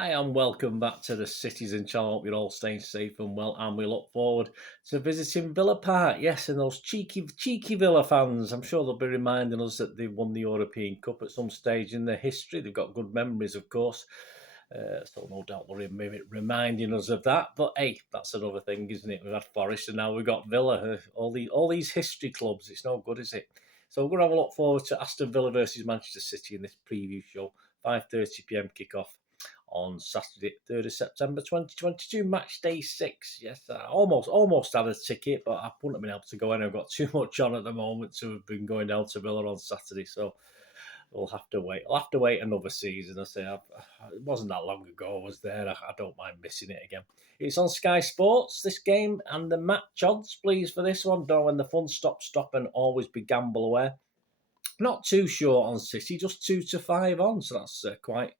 Hi, and welcome back to the Citizen channel. Hope you're all staying safe and well, and we look forward to visiting Villa Park. Yes, and those cheeky Villa fans, I'm sure they'll be reminding us that they won the European Cup at some stage in their history. They've got good memories, of course. So no doubt they'll be reminding us of that. But hey, that's another thing, isn't it? We've had Forest and now we've got Villa. All these history clubs. It's no good, is it? So we're going to have a look forward to Aston Villa versus Manchester City in this preview show. 5:30 p.m. kickoff on Saturday, 3rd of September 2022, match day 6. Yes, I almost had a ticket, but I wouldn't have been able to go in. I've got too much on at the moment to have been going down to Villa on Saturday, so we'll have to wait. I'll have to wait another season. I say it wasn't that long ago I was there. I don't mind missing it again. It's on Sky Sports, this game, and the match odds, please, for this one. Don't know when the fun stops, and always be gamble aware. Not too short on City, just 2-5 on, so that's quite...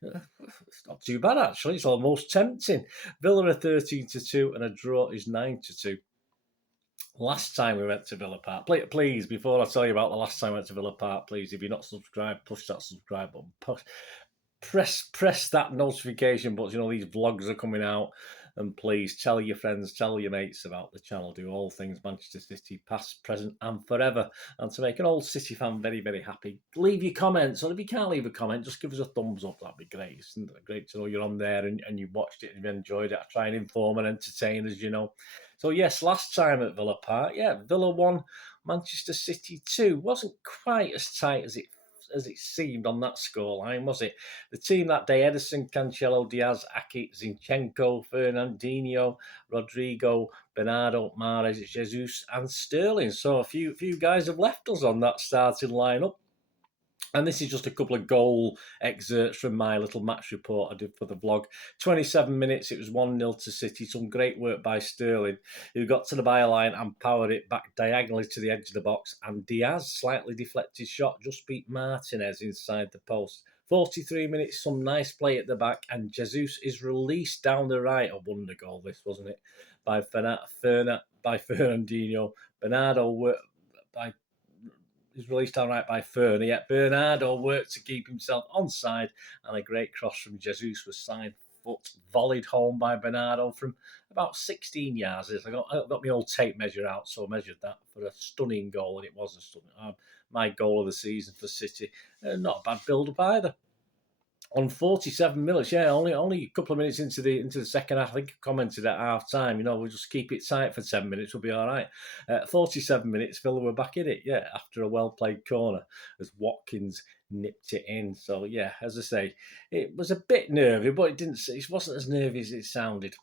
It's not too bad, actually. It's almost tempting. Villa are 13-2 and a draw is 9-2. Last time we went to Villa Park, please, before I tell you about the last time I went to Villa Park, please, if you're not subscribed, push that subscribe button. Press that notification button. You know, these vlogs are coming out. And please tell your friends, tell your mates about the channel. Do all things Manchester City, past, present, and forever. And to make an old City fan very, very happy, leave your comments. Or if you can't leave a comment, just give us a thumbs up. That'd be great. Isn't it great to know you're on there and you watched it and you enjoyed it. I try and inform and entertain, as you know. So, yes, last time at Villa Park, Villa 1, Manchester City 2. Wasn't quite as tight as it seemed on that scoreline, was it? The team that day: Ederson, Cancelo, Diaz, Aki, Zinchenko, Fernandinho, Rodrigo, Bernardo, Mahrez, Jesus, and Sterling. So a few guys have left us on that starting lineup. And this is just a couple of goal excerpts from my little match report I did for the vlog. 27 minutes, it was 1-0 to City. Some great work by Sterling, who got to the byline and powered it back diagonally to the edge of the box. And Diaz, slightly deflected shot, just beat Martinez inside the post. 43 minutes, some nice play at the back, and Jesus is released down the right. A wonder goal, this, wasn't it? By Fernandinho. Bernardo is released down right by Fernie. Yet Bernardo worked to keep himself onside, and a great cross from Jesus was side foot volleyed home by Bernardo from about 16 yards. I got my old tape measure out, so I measured that for a stunning goal, and it was a stunning. My goal of the season for City. Not a bad build-up either. On 47 minutes, only a couple of minutes into the second half. I think I commented at half time, we'll just keep it tight for 10 minutes, we'll be all right. 47 minutes, Villa were back in it, after a well-played corner as Watkins nipped it in. So, as I say, it was a bit nervy, but it wasn't as nervy as it sounded.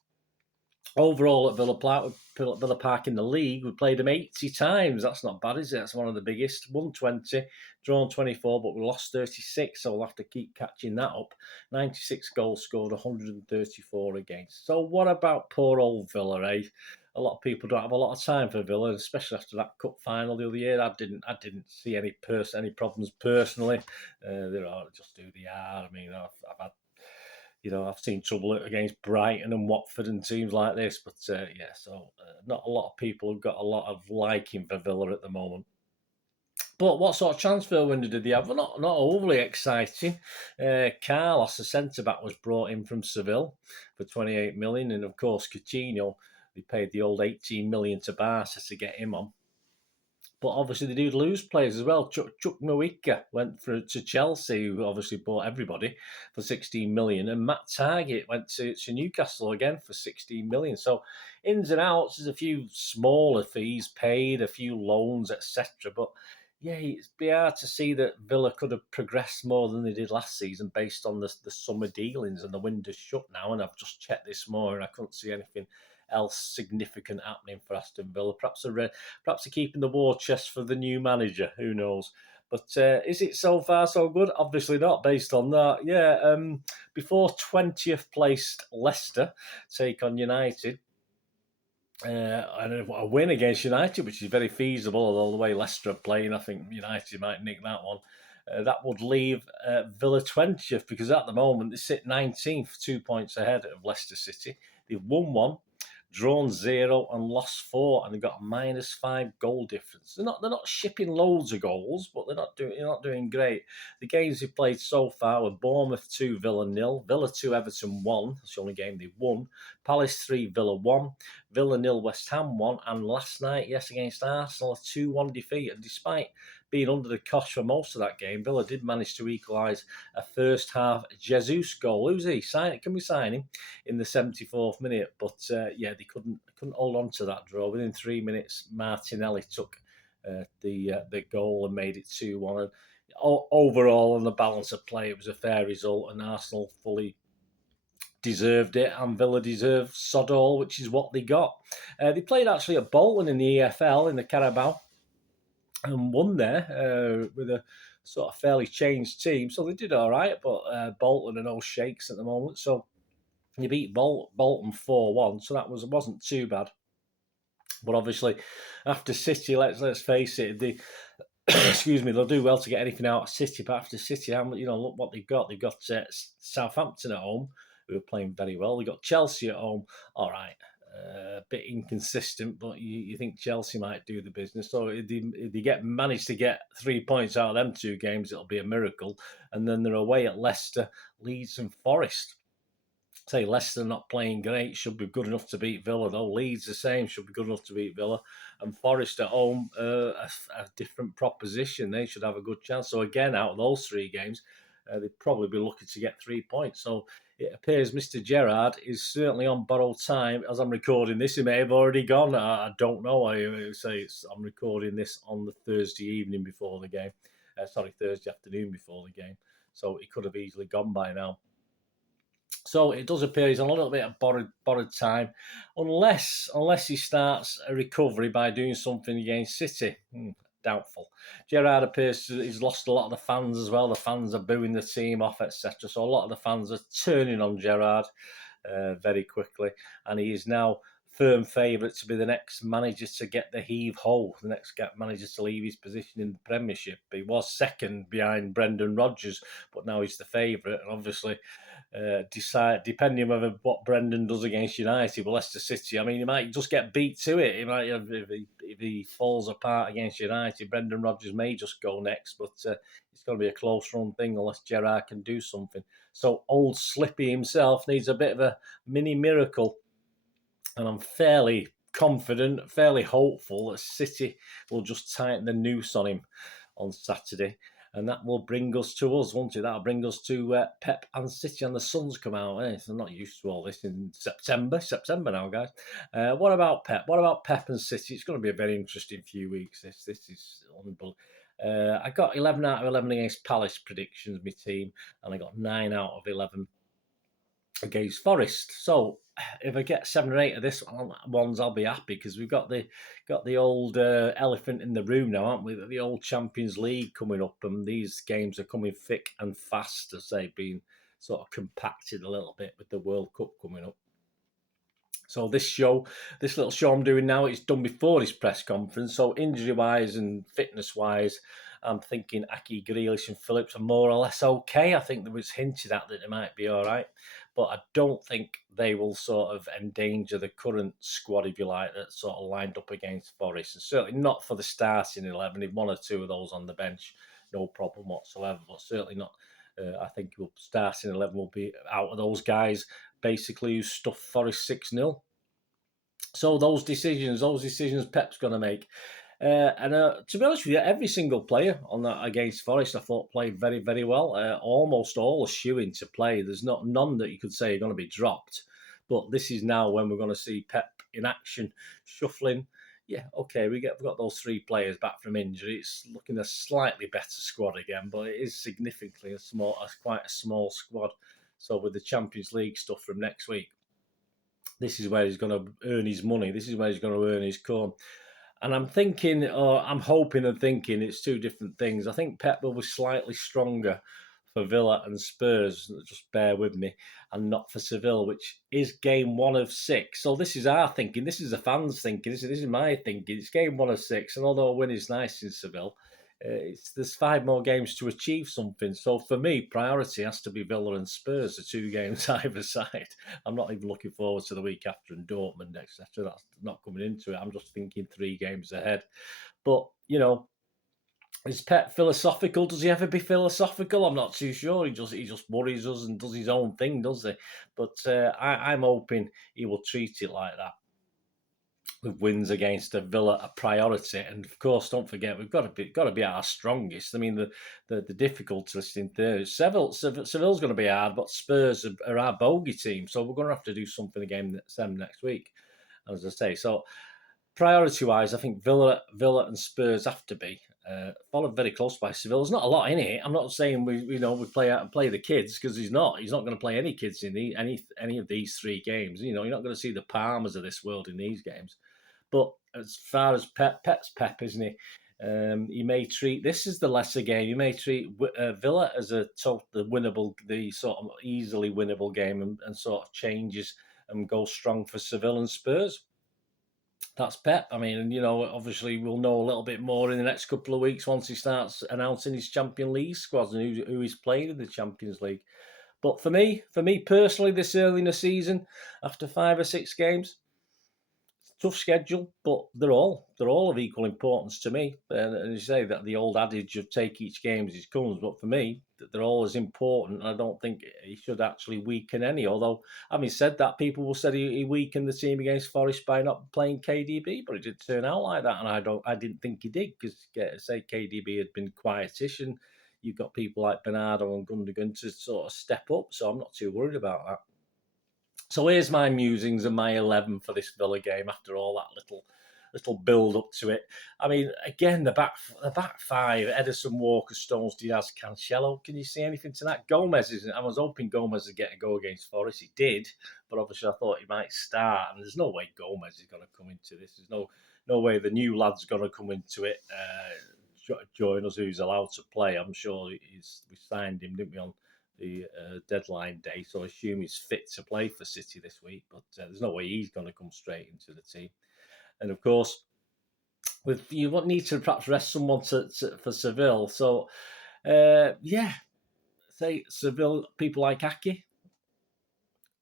Overall, at Villa Park in the league, we played them 80 times. That's not bad, is it? That's one of the biggest. 120, drawn 24, but we lost 36, so we'll have to keep catching that up. 96 goals scored, 134 against. So what about poor old Villa, eh? A lot of people don't have a lot of time for Villa, especially after that cup final the other year. I didn't see any problems personally. They're all just who they are. I mean, I've had... I've seen trouble against Brighton and Watford and teams like this, but not a lot of people have got a lot of liking for Villa at the moment. But what sort of transfer window did they have? Well, not overly exciting. Carlos, the centre-back, was brought in from Seville for 28 million, and of course Coutinho, they paid the old 18 million to Barca to get him on. But obviously they do lose players as well. Chuck Mwika went to Chelsea, who obviously bought everybody for 16 million. And Matt Target went to Newcastle again for 16 million. So ins and outs, there's a few smaller fees paid, a few loans, etc. But it's be hard to see that Villa could have progressed more than they did last season based on the summer dealings, and the window's shut now. And I've just checked this morning, I couldn't see anything else significant happening for Aston Villa. Perhaps they're keeping the war chest for the new manager. Who knows? But is it so far so good? Obviously not, based on that. Before 20th placed Leicester take on United. And a win against United, which is very feasible, although the way Leicester are playing, I think United might nick that one. That would leave Villa 20th, because at the moment they sit 19th, 2 points ahead of Leicester City. They've won one, drawn 0 and lost 4, and they've got a -5 goal difference. They're not shipping loads of goals, but they're not doing great. The games they've played so far were Bournemouth 2, Villa 0, Villa 2, Everton 1. That's the only game they've won. Palace 3, Villa 1, Villa 0, West Ham 1, and last night, yes, against Arsenal, a 2-1 defeat. And despite being under the cosh for most of that game, Villa did manage to equalise a first half Jesus goal. Who's he? Can we sign him in the 74th minute? But yeah, they couldn't hold on to that draw. Within 3 minutes, Martinelli took the goal and made it 2-1. And overall, on the balance of play, it was a fair result, and Arsenal fully deserved it, and Villa deserved sod all, which is what they got. They played actually at Bolton in the EFL in the Carabao and won there with a sort of fairly changed team. So they did all right, but Bolton are no shakes at the moment. So they beat Bolton 4-1, so that wasn't too bad. But obviously, after City, let's face it, excuse me, they'll do well to get anything out of City. But after City, look what they've got. They've got Southampton at home, who are playing very well. They've got Chelsea at home. All right. A bit inconsistent, but you think Chelsea might do the business. So if they manage to get 3 points out of them 2 games, it'll be a miracle. And then they're away at Leicester, Leeds and Forest. Say Leicester not playing great, should be good enough to beat Villa, though. Leeds the same, should be good enough to beat Villa. And Forest at home, a different proposition. They should have a good chance. So again, out of those 3 games, they'd probably be lucky to get 3 points. So it appears Mr. Gerrard is certainly on borrowed time. As I'm recording this, he may have already gone. I don't know. I'm recording this on the Thursday evening before the game. Thursday afternoon before the game. So he could have easily gone by now. So it does appear he's on a little bit of borrowed time, unless he starts a recovery by doing something against City. Doubtful. Gerrard appears he's lost a lot of the fans as well. The fans are booing the team off, etc. So a lot of the fans are turning on Gerrard very quickly, and he is now firm favourite to be the next manager to get the heave-ho, the next manager to leave his position in the Premiership. He was second behind Brendan Rodgers, but now he's the favourite, and obviously depending on what Brendan does against United, well, Leicester City, I mean, he might just get beat to it. He might, if he falls apart against United, Brendan Rodgers may just go next, but it's going to be a close run thing unless Gerrard can do something. So old Slippy himself needs a bit of a mini miracle, and I'm fairly confident, fairly hopeful that City will just tighten the noose on him on Saturday. And that will bring us to us, won't it? That'll bring us to Pep and City, and the sun's come out. I'm not used to all this in September now, guys. What about Pep? What about Pep and City? It's going to be a very interesting few weeks. This is unbelievable. I got 11 out of 11 against Palace predictions, my team, and I got 9 out of 11 against Forest. So if I get 7 or 8 of this ones, I'll be happy, because we've got the old elephant in the room now, haven't we? The old Champions League coming up, and these games are coming thick and fast, as they've been sort of compacted a little bit with the World Cup coming up. So this little show I'm doing now, it's done before this press conference. So injury-wise and fitness-wise, I'm thinking Aki, Grealish and Phillips are more or less okay. I think there was hinted at that they might be all right, but I don't think they will sort of endanger the current squad, if you like, that's sort of lined up against Forest. And certainly not for the starting 11. If 1 or 2 of those on the bench, no problem whatsoever, but certainly not. I think starting 11 will be out of those guys, basically, who stuffed Forest 6-0. So those decisions Pep's going to make. And to be honest with you, every single player on that against Forest, I thought, played very, very well. Almost all are shooing to play. There's none that you could say are going to be dropped. But this is now when we're going to see Pep in action, shuffling. Yeah, okay, we've got those 3 players back from injury. It's looking a slightly better squad again, but it is significantly quite a small squad. So with the Champions League stuff from next week, this is where he's going to earn his money. This is where he's going to earn his corn. And I'm hoping and thinking it's 2 different things. I think Pep will be slightly stronger for Villa and Spurs, just bear with me, and not for Seville, which is game 1 of 6. So this is our thinking. This is the fans' thinking. This is my thinking. It's game 1 of 6. And although a win is nice in Seville, there's 5 more games to achieve something. So for me, priority has to be Villa and Spurs, the 2 games either side. I'm not even looking forward to the week after and Dortmund, etc. That's not coming into it. I'm just thinking 3 games ahead. But, is Pep philosophical? Does he ever be philosophical? I'm not too sure. He just worries us and does his own thing, does he? But I'm hoping he will treat it like that, with wins against a Villa a priority. And of course, don't forget we've got to be our strongest. I mean, the difficulty listing there. Seville's going to be hard, but Spurs are our bogey team, so we're going to have to do something against them next week, as I say. So priority wise, I think Villa and Spurs have to be followed very close by Seville. There's not a lot in it. I'm not saying we play out and play the kids, because he's not going to play any kids in any of these 3 games. You're not going to see the Palmers of this world in these games. But as far as Pep's Pep, isn't he? He may treat this as the lesser game. He may treat Villa as the sort of easily winnable game, and sort of changes and go strong for Seville and Spurs. That's Pep. I mean, obviously we'll know a little bit more in the next couple of weeks once he starts announcing his Champions League squads and who he's playing in the Champions League. But for me personally, this early in the season, after 5 or 6 games, tough schedule, but they're all of equal importance to me. And you say that the old adage of take each game as it comes, but for me, they're all as important. And I don't think he should actually weaken any. Although, having said that, people will say he weakened the team against Forest by not playing KDB, but it didn't turn out like that. And I didn't think he did, because say KDB had been quietish, and you've got people like Bernardo and Gundogan to sort of step up. So I'm not too worried about that. So here's my musings and my 11 for this Villa game after all that little build up to it. I mean, again, the back 5: Ederson, Walker, Stones, Diaz, Cancelo. Can you see anything to that? Gomez isn't. I was hoping Gomez would get a go against Forest. He did, but obviously I thought he might start, and there's no way Gomez is going to come into this. There's no way the new lad's going to come into it. Join us, who's allowed to play. I'm sure we signed him, didn't we, on the deadline day, so I assume he's fit to play for City this week, but there's no way he's going to come straight into the team. And of course, you won't need to perhaps rest someone for Seville. So say Seville, people like Aki,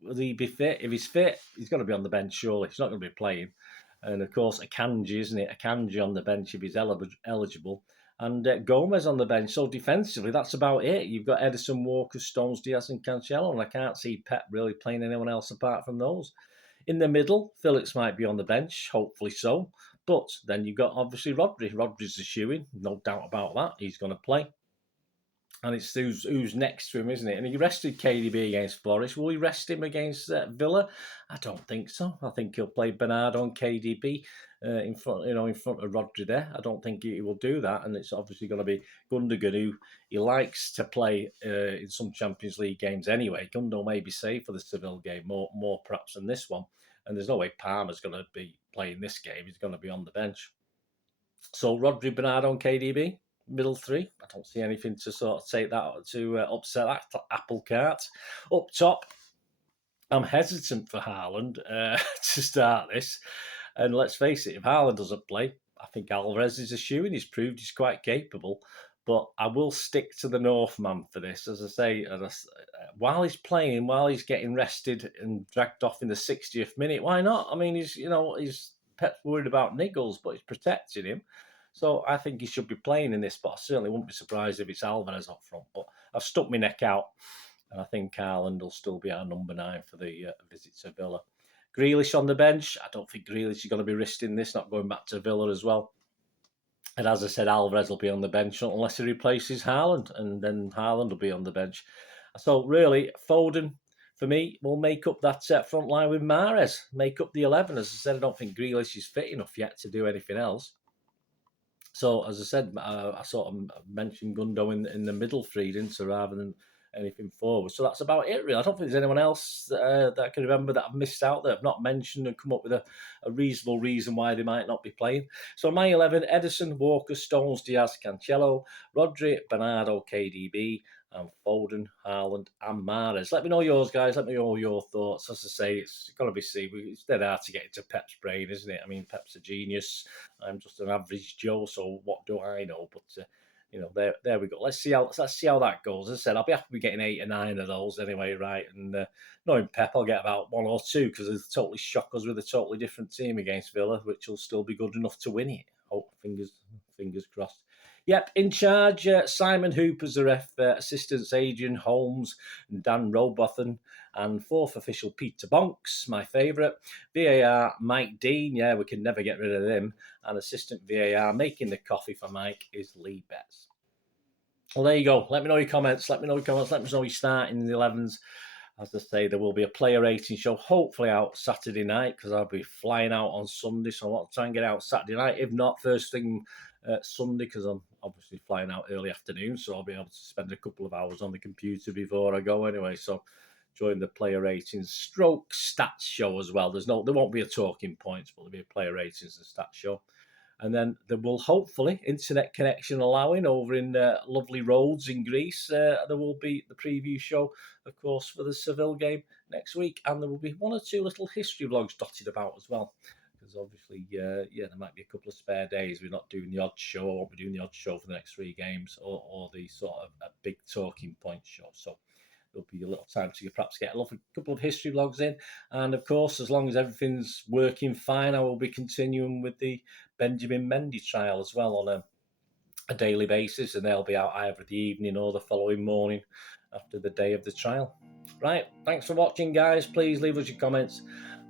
will he be fit? If he's fit, he's going to be on the bench, surely. He's not going to be playing. And of course, Akanji, isn't it? Akanji on the bench if he's eligible. And Gomez on the bench. So defensively, that's about it. You've got Ederson, Walker, Stones, Diaz and Cancelo, and I can't see Pep really playing anyone else apart from those. In the middle, Phillips might be on the bench, hopefully so. But then you've got, obviously, Rodri. Rodri's the shoe-in, no doubt about that. He's going to play. And it's who's next to him, isn't it? And he rested KDB against Forest. Will he rest him against Villa? I don't think so. I think he'll play Bernardo and KDB in front of Rodri there. I don't think he will do that. And it's obviously going to be Gundogan, who he likes to play in some Champions League games anyway. Gundogan may be safe for the Seville game, more perhaps than this one. And there's no way Palmer's going to be playing this game. He's going to be on the bench. So Rodri, Bernardo and KDB. Middle 3. I don't see anything to sort of take that to upset that apple cart. Up top, I'm hesitant for Haaland to start this. And let's face it, if Haaland doesn't play, I think Alvarez is a shoe-in. He's proved he's quite capable. But I will stick to the Northman for this. As I say, while he's playing, while he's getting rested and dragged off in the 60th minute, why not? I mean, he's Pep's worried about niggles, but he's protecting him. So I think he should be playing in this, but I certainly wouldn't be surprised if it's Alvarez up front. But I've stuck my neck out, and I think Haaland will still be our number 9 for the visit to Villa. Grealish on the bench. I don't think Grealish is going to be risking this, not going back to Villa as well. And as I said, Alvarez will be on the bench unless he replaces Haaland, and then Haaland will be on the bench. So really, Foden, for me, will make up that front line with Mahrez, make up the 11. As I said, I don't think Grealish is fit enough yet to do anything else. So, as I said, I sort of mentioned Gundo in the middle 3, didn't I, rather than anything forward. So that's about it, really. I don't think there's anyone else that I can remember that I've missed out, that I've not mentioned and come up with a reasonable reason why they might not be playing. So my 11, Ederson, Walker, Stones, Diaz, Cancelo, Rodri, Bernardo, KDB, and Foden, Haaland, and Mahrez. Let me know yours, guys. Let me know your thoughts. As I say, it's got to be it's dead hard to get into Pep's brain, isn't it? I mean, Pep's a genius. I'm just an average Joe, so what do I know? But there we go. Let's see how that goes. As I said, I'll be happy with getting 8 or 9 of those anyway, right? And knowing Pep, I'll get about 1 or 2 because they'll totally shock us with a totally different team against Villa, which will still be good enough to win it. Oh, fingers crossed. Yep, in charge, Simon Hooper's the ref, assistants Adrian Holmes and Dan Robothan, and fourth official Peter Bonks, my favourite. VAR, Mike Dean, yeah, we can never get rid of him. And assistant VAR making the coffee for Mike is Lee Betts. Well, there you go. Let me know your comments. Let me know your starting in the 11s. As I say, there will be a player rating show, hopefully out Saturday night, because I'll be flying out on Sunday, so I want to try and get out Saturday night. If not, first thing Sunday, because I'm obviously flying out early afternoon, so I'll be able to spend a couple of hours on the computer before I go anyway. So join the player ratings stroke stats show as well. There won't be a talking points, but there'll be a player ratings and stats show. And then there will hopefully, internet connection allowing, over in lovely Rhodes in Greece, there will be the preview show, of course, for the Seville game next week. And there will be 1 or 2 little history vlogs dotted about as well. Because obviously, there might be a couple of spare days. We're not doing the odd show. I won't be doing the odd show for the next 3 games or the sort of a big talking point show. So there'll be a little time to perhaps get a couple of history vlogs in. And of course, as long as everything's working fine, I will be continuing with the Benjamin Mendy trial as well on a daily basis. And they'll be out either the evening or the following morning after the day of the trial. Right, thanks for watching, guys. Please leave us your comments.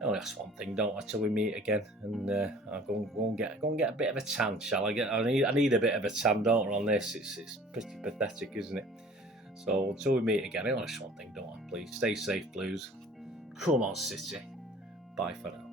I only ask one thing, don't I, till we meet again. And I'll go and get a bit of a tan, shall I? I need a bit of a tan, don't I, on this? It's pretty pathetic, isn't it? So until we meet again, I only ask one thing, don't I? Please stay safe, Blues. Come on, City. Bye for now.